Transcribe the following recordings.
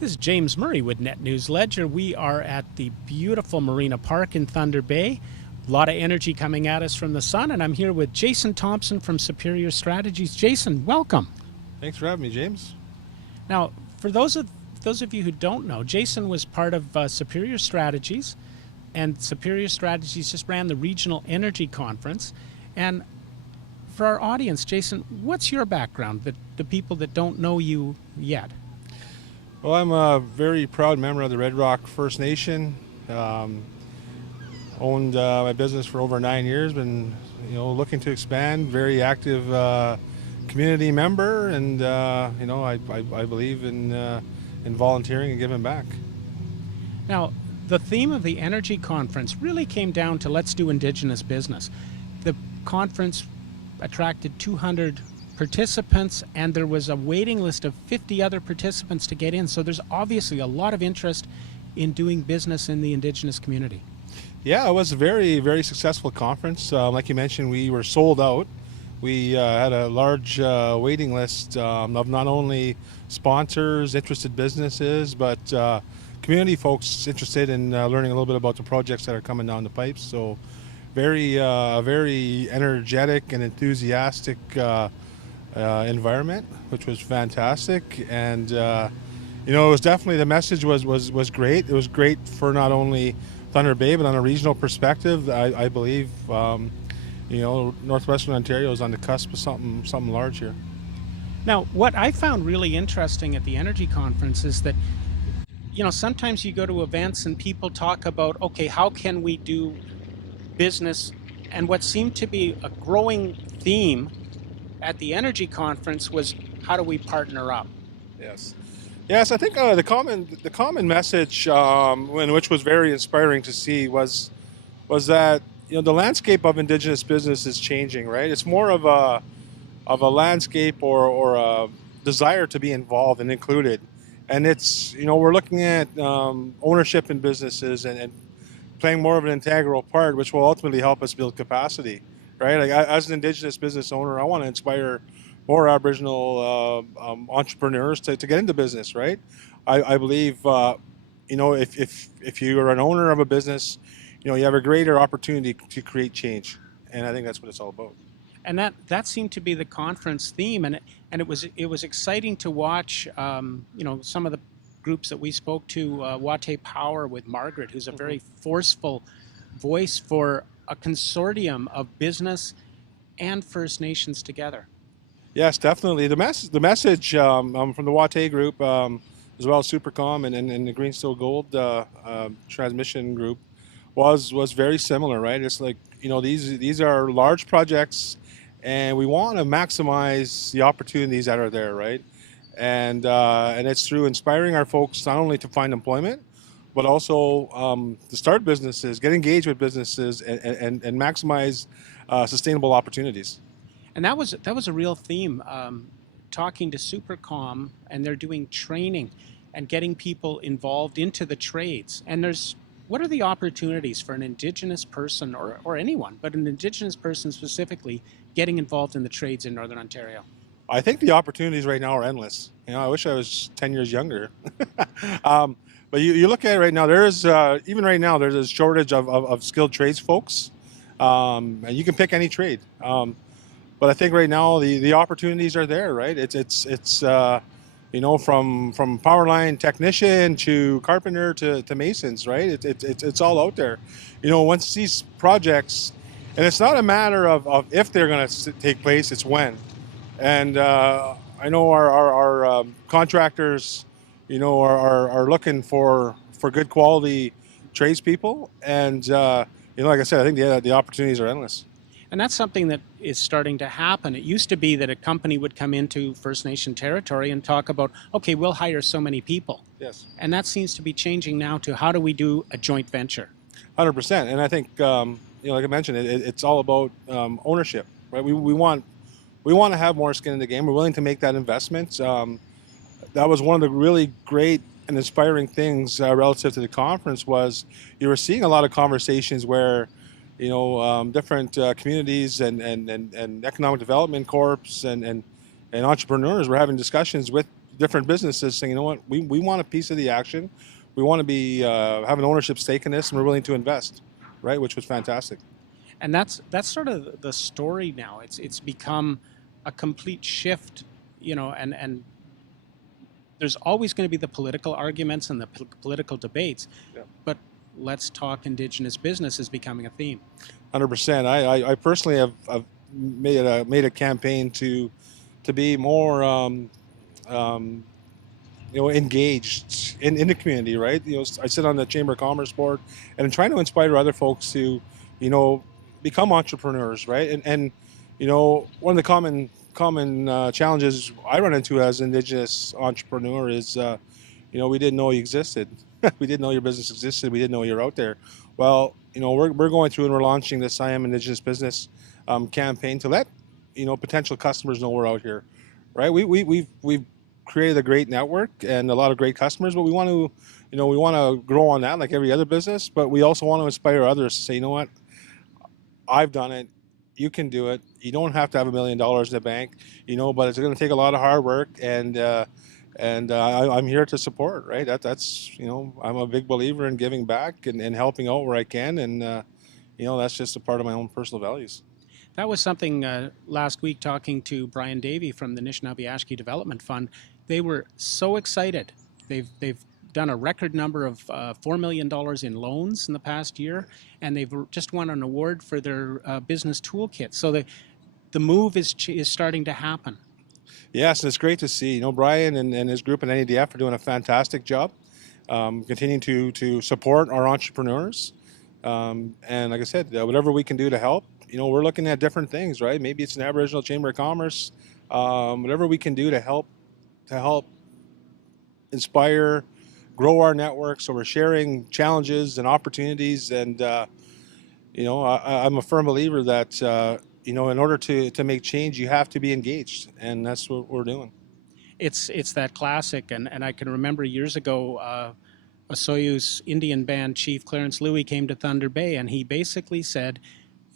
This is James Murray with Net News Ledger. We are at the beautiful Marina Park in Thunder Bay. A lot of energy coming at us from the sun, and I'm here with Jason Thompson from Superior Strategies. Jason, welcome. Thanks for having me, James. Now, for those of you who don't know, Jason was part of Superior Strategies, and Superior Strategies just ran the Regional Energy Conference. And for our audience, Jason, what's your background, the people that don't know you yet? Well, I'm a very proud member of the Red Rock First Nation. Owned my business for over 9 years. Been, looking to expand. Very active community member, and I believe in volunteering and giving back. Now, the theme of the Energy Conference really came down to let's do Indigenous business. The conference attracted 200 participants, and there was a waiting list of 50 other participants to get in. So there's obviously a lot of interest in doing business in the Indigenous community. Yeah, it was a very, very successful conference. Like you mentioned, we were sold out. We had a large waiting list of not only sponsors, interested businesses, but community folks interested in learning a little bit about the projects that are coming down the pipes. So very energetic and enthusiastic environment, which was fantastic. And it was definitely, the message was great. It was great for not only Thunder Bay, but on a regional perspective. I believe Northwestern Ontario is on the cusp of something large here. Now, what I found really interesting at the Energy Conference is that sometimes you go to events and people talk about, okay, how can we do business? And what seemed to be a growing theme at the Energy Conference was, how do we partner up? Yes. I think the common message, which was very inspiring to see, was that the landscape of Indigenous business is changing. Right, it's more of a landscape or a desire to be involved and included, and it's we're looking at ownership in businesses and playing more of an integral part, which will ultimately help us build capacity. Right, like as an Indigenous business owner, I want to inspire more Aboriginal entrepreneurs to get into business. Right, I believe if you are an owner of a business, you have a greater opportunity to create change, and I think that's what it's all about. And that seemed to be the conference theme, and it was exciting to watch. Some of the groups that we spoke to, Wate Power with Margaret, who's a very forceful voice for a consortium of business and First Nations together. Yes, definitely. The message from the Wate group, as well as Supercom and the Greenstone Gold transmission group, was very similar. Right, it's like these are large projects, and we want to maximize the opportunities that are there. Right, and it's through inspiring our folks not only to find employment, but also to start businesses, get engaged with businesses, and maximize sustainable opportunities. And that was a real theme. Talking to Supercom, and they're doing training and getting people involved into the trades. And what are the opportunities for an Indigenous person or anyone, but an Indigenous person specifically, getting involved in the trades in Northern Ontario? I think the opportunities right now are endless. I wish I was 10 years younger. But you look at it right now, there's a shortage of skilled trades folks. And you can pick any trade. But I think right now the opportunities are there, right? It's from power line technician to carpenter to masons, right? It's all out there. Once these projects, and it's not a matter of if they're going to take place, it's when. And I know our contractors, are looking for good quality tradespeople, and like I said, I think the opportunities are endless. And that's something that is starting to happen. It used to be that a company would come into First Nation territory and talk about, okay, we'll hire so many people. Yes. And that seems to be changing now to, how do we do a joint venture? 100%. And I think, like I mentioned, it's all about ownership, right? We want to have more skin in the game. We're willing to make that investment. That was one of the really great and inspiring things relative to the conference, was you were seeing a lot of conversations where different communities and economic development corps and entrepreneurs were having discussions with different businesses saying, you know what, we want a piece of the action. We want to be have an ownership stake in this, and we're willing to invest, right? Which was fantastic. And that's sort of the story now. It's become a complete shift, and there's always going to be the political arguments and the political debates, Yeah. but let's talk Indigenous business is becoming a theme. 100%. I personally have made a campaign to be more um, engaged in the community, right? I sit on the Chamber of Commerce board, and I'm trying to inspire other folks to, you know, become entrepreneurs, right? And one of the common challenges I run into as an Indigenous entrepreneur is, we didn't know you existed. We didn't know your business existed. We didn't know you're out there. Well, we're going through and we're launching this I Am Indigenous Business campaign to let potential customers know we're out here, right? We've created a great network and a lot of great customers, but we want to grow on that like every other business. But we also want to inspire others to say, you know what, I've done it. You can do it. You don't have to have $1 million in the bank, but it's going to take a lot of hard work, and I'm here to support. Right. That's I'm a big believer in giving back and helping out where I can, and that's just a part of my own personal values. That was something last week talking to Brian Davey from the Anishinaabe-Ashkee Development Fund. They were so excited. They've done a record number of $4 million in loans in the past year, and they've just won an award for their business toolkit. So the move is starting to happen. Yes, and it's great to see. Brian and his group at NADF are doing a fantastic job, continuing to support our entrepreneurs. And like I said, whatever we can do to help, we're looking at different things, right? Maybe it's an Aboriginal Chamber of Commerce, whatever we can do to help inspire, grow our network. So we're sharing challenges and opportunities. And, I'm a firm believer that, in order to make change, you have to be engaged. And that's what we're doing. It's that classic. And I can remember years ago, a Soyuz Indian band chief, Clarence Louie, came to Thunder Bay, and he basically said,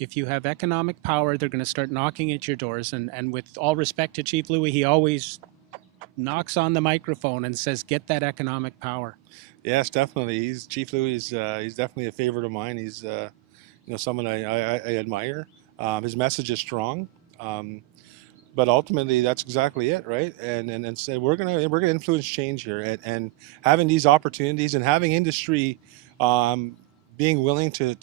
if you have economic power, they're going to start knocking at your doors. And with all respect to Chief Louie, he always knocks on the microphone and says, get that economic power. Yes, definitely. Chief Louie. He's definitely a favorite of mine. He's someone I admire. His message is strong. But ultimately, that's exactly it, right? And say we're gonna influence change here, and having these opportunities and having industry being willing to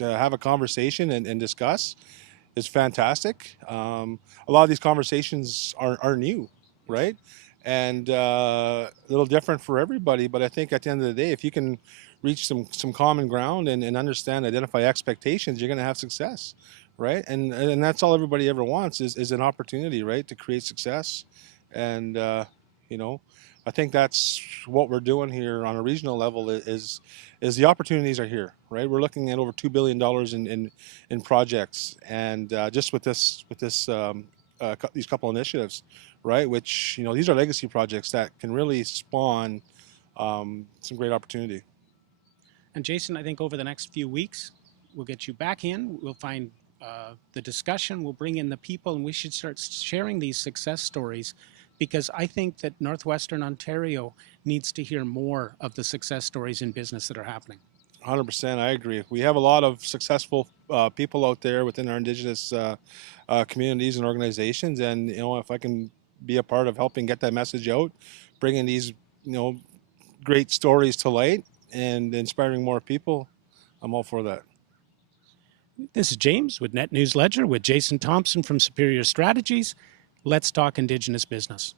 have a conversation and discuss is fantastic. A lot of these conversations are new, right? And a little different for everybody. But I think at the end of the day, if you can reach some common ground and understand, identify expectations, you're going to have success, right? And that's all everybody ever wants is an opportunity, right, to create success. And I think that's what we're doing here on a regional level is the opportunities are here, right? We're looking at over $2 billion in projects, and just with these couple initiatives, right? Which these are legacy projects that can really spawn some great opportunity. And Jason, I think over the next few weeks, we'll get you back in. We'll find the discussion. We'll bring in the people, and we should start sharing these success stories, because I think that Northwestern Ontario needs to hear more of the success stories in business that are happening. 100%, I agree. We have a lot of successful people out there within our Indigenous communities and organizations, and if I can be a part of helping get that message out, bringing these great stories to light and inspiring more people, I'm all for that. This is James with Net News Ledger with Jason Thompson from Superior Strategies. Let's talk Indigenous business.